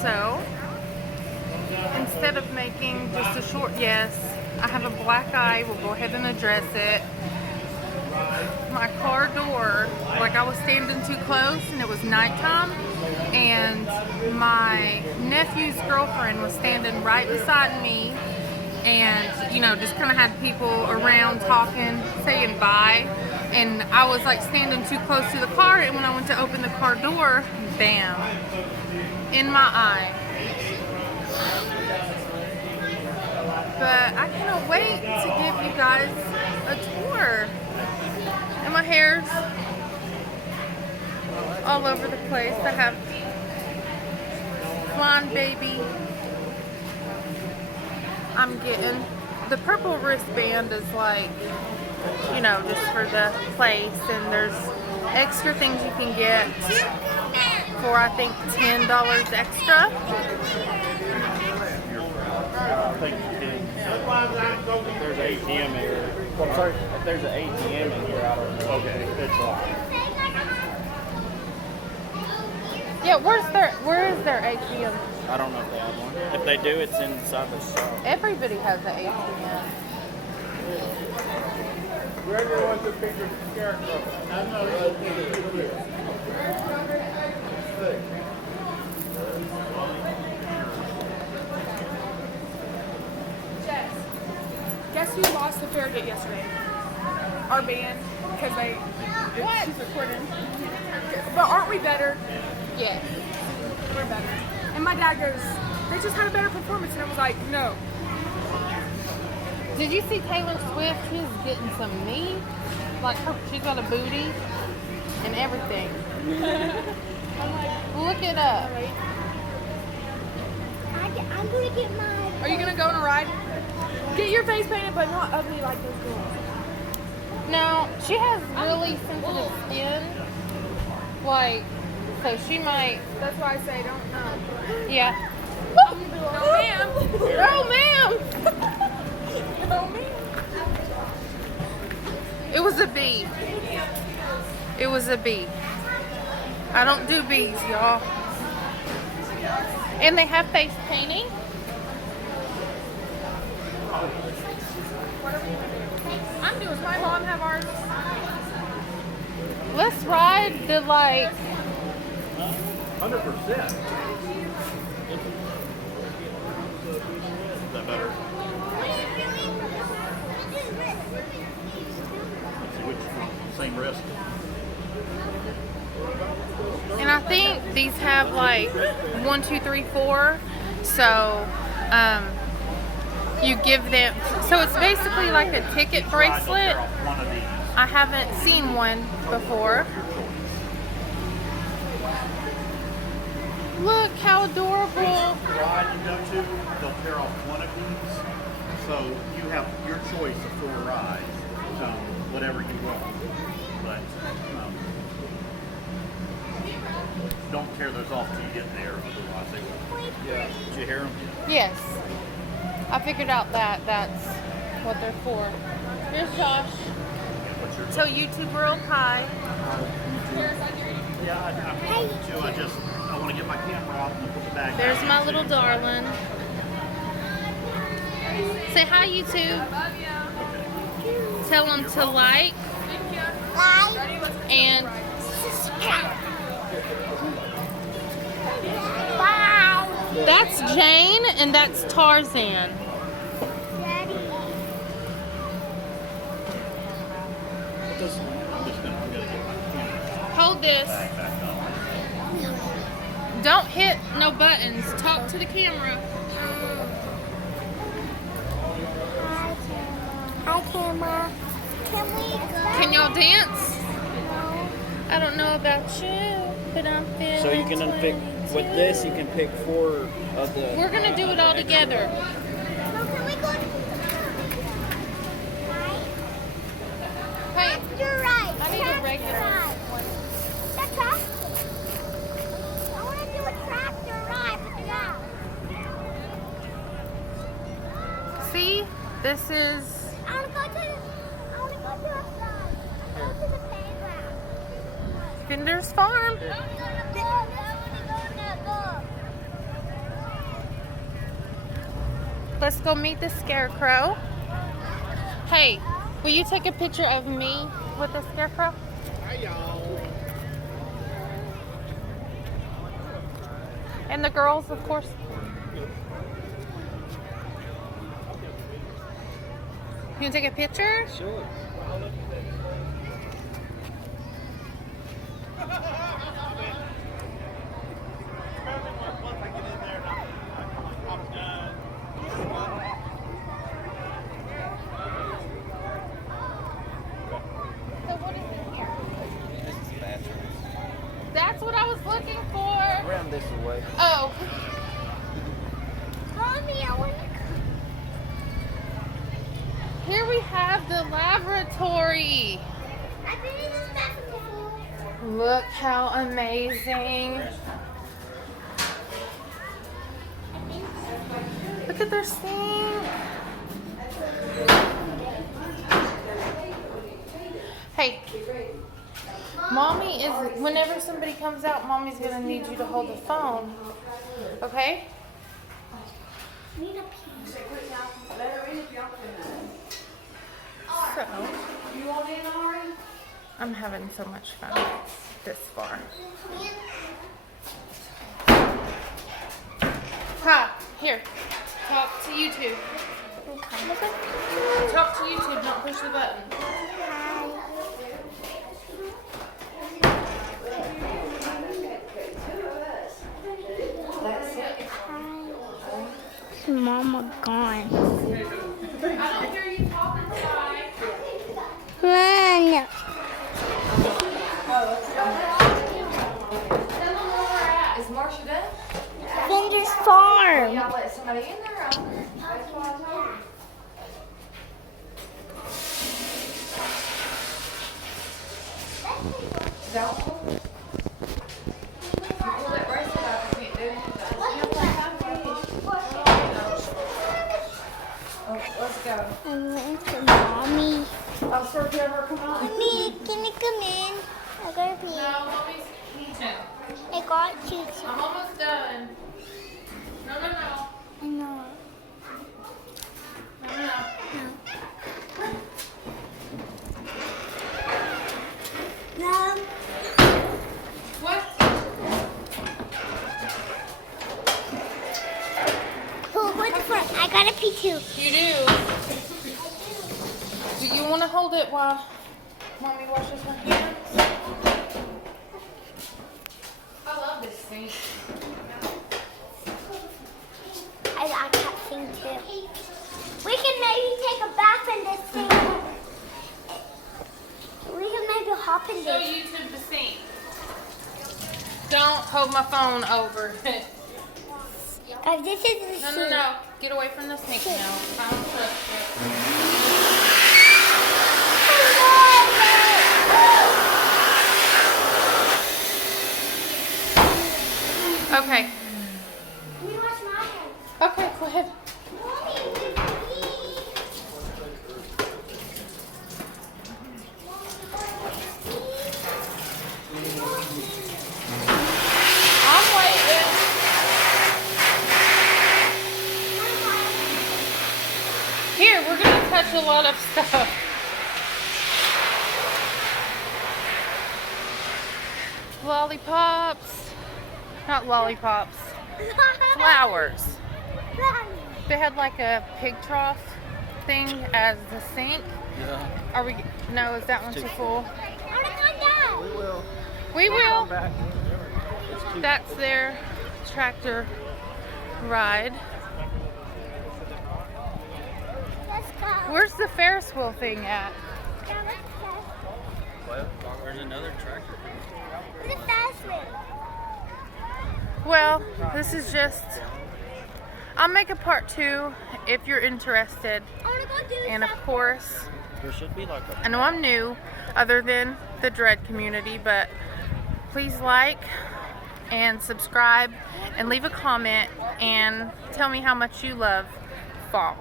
So, instead of making just a short yes, I have a black eye. We'll go ahead and address it. My car door, like I was standing too close and it was nighttime, and my nephew's girlfriend was standing right beside me, and you know, just kind of had people around talking, saying bye, and I was like standing too close to the car, and when I went to open the car door, bam, in my eye. But I cannot wait to give you guys a tour. And my hair's all over the place. I have blonde baby. I'm getting the purple wristband is like, you know, just for the place, and there's extra things you can get for I think $10 extra. If there's an ATM here. I'm sorry? If there's an ATM in here, I don't know. Okay, it's locked. Yeah, where is their ATM? I don't know if they have one. If they do, it's inside the shop. Everybody has an ATM. Whoever wants to pick your scarecrow. I know. Guess who lost the Farragut yesterday? Our band, because she's recording. But aren't we better? Yes. We're better. And my dad goes, they just had a better performance, and I was like, no. Did you see Taylor Swift? She's getting some meat. Like she's got a booty and everything. I'm like, look it up. I'm gonna get my. Are you gonna go on a ride? Get your face painted, but not ugly like those girls. No, she has really sensitive skin. Like, so she might. That's why I say don't know. Yeah. No, ma'am. Oh, ma'am. No, ma'am. It was a bee. It was a bee. I don't do bees, y'all. And they have face painting. I'm doing. Does my mom have ours? Let's ride the like. 100%. Is that better? Same wrist. And I think these have like 1, 2, 3, 4. So you give them. So it's basically like a ticket bracelet. I haven't seen one before. Look how adorable. The ride you go to, they'll pair off one of these. So you have your choice of 4 rides, whatever you want. But don't tear those off till you get there, otherwise they will. Yeah. Did you hear them? Yes. I figured out that that's what they're for. Here's Josh. So YouTube world, hi. Yeah, I want to get my camera out and put the bag There's back my into. little darling. Say hi, YouTube. Tell them to like and subscribe. Bye. That's Jane and that's Tarzan. I'm just gonna get my camera Hold this. back up. Don't hit no buttons. Talk to the camera. Hi, camera. Can we go? Can y'all dance? No. I don't know about you, but I'm feeling So you can pick, with this, you can pick 4 of the... We're going to do it all together. No, can we go? Hey, You're right. I need a regular one. That's right. I want to do a tractor ride with the dog. See? This is... I want to go to outside. I want to go to the playground. Fender's Farm. Go. Let's go meet the scarecrow. Hey, will you take a picture of me with the scarecrow? Hi, y'all. And the girls, of course. You want to take a picture? Sure. So what is in here? This is the bathroom. That's what I was looking for. Around this way. Oh, Mommy, I want to. here we have the laboratory. I've been in this bathroom before. Look how amazing. Look at their sink. Hey, Mommy is, whenever somebody comes out, Mommy's gonna need you to hold the phone. Okay? Need a piece. So, I'm having so much fun this far. Ha, here. Talk to YouTube. Talk to YouTube, don't push the button. That's it. Mama gone. I don't hear you talking, Ty. Run. Tell them where we're at. Is Marsha done? Fender's farm. Y'all let somebody in there? That's what I told you. Don't pull. Pull that bracelet out. I can't do anything. Oh, let's go. I'm waiting for Mommy. I'll start to her come on. Mommy, can you come in? I gotta pee. No, Mommy's eating. I got you. I'm almost done. No. I know. No. No. What? Who went first? I gotta pee too. You do. Do you want to hold it while Mommy washes her hands? I love this sink. I like that thing too. We can maybe take a bath in this thing. We can maybe hop in Show this. YouTube the sink. Don't hold my phone over it. Guys, this is the sink. No. Get away from the sink now. I don't trust it. Okay. Can you wash my hands? Okay, go ahead. Mommy, we can pee. I'm waiting. Here, we're gonna touch a lot of stuff. Lollipops. Not lollipops. Flowers. They had like a pig trough thing as the sink. Yeah. Are we? No, is that one too full? I want to go down. We will. We will. Back. That's their tractor ride. Let's go. Where's the Ferris wheel thing at? Yeah, let's go. Well, there's another tractor. Where's the fast way? Well, this is just. I'll make a part 2 if you're interested. I want to go do And of something. course, There should be like a. I know I'm new, other than the Dread community, but please like and subscribe and leave a comment and tell me how much you love fall.